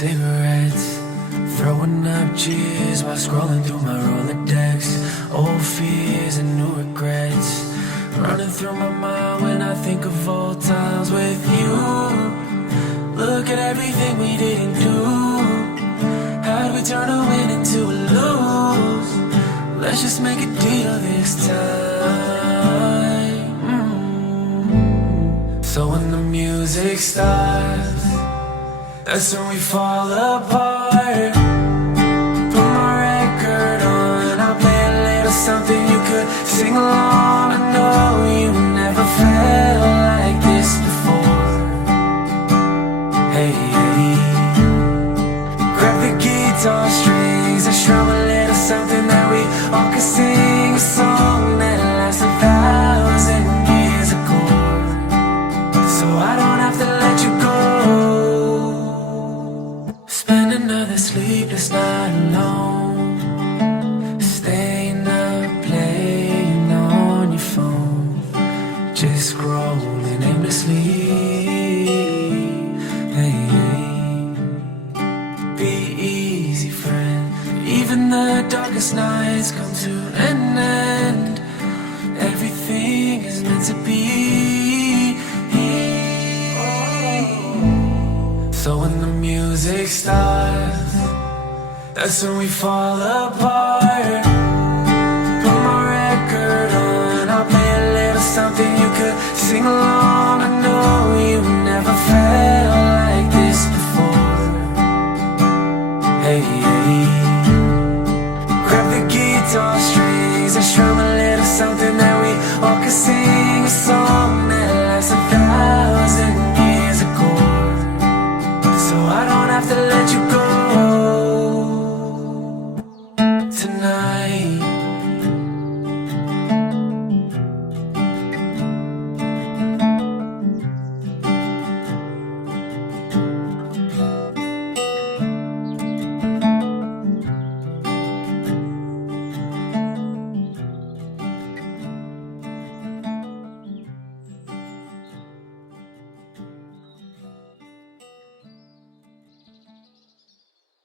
cigarettes, throwing up cheers while scrolling through my Rolodex. Old fears and new regrets running through my mind when I think of old times with you. Look at everything we didn't do. How'd we turn a win into a lose? Let's just make a deal this time. So when the music starts, that's when we fall apart. Put my record on, I'll play a little something you could sing along. I know you never felt like this before. Hey, grab the guitar strings and strum a little something that we all can sing. A song that lasts 1,000 years of chord, so I don't have to let you go. Spend another sleepless night alone, staying up, playing on your phone, just scrolling aimlessly. Hey, be easy, friend. Even the darkest nights come to an end. Everything is meant to be. So when the music starts, that's when we fall apart. Put my record on, I'll play a little something you could sing along. I know you never felt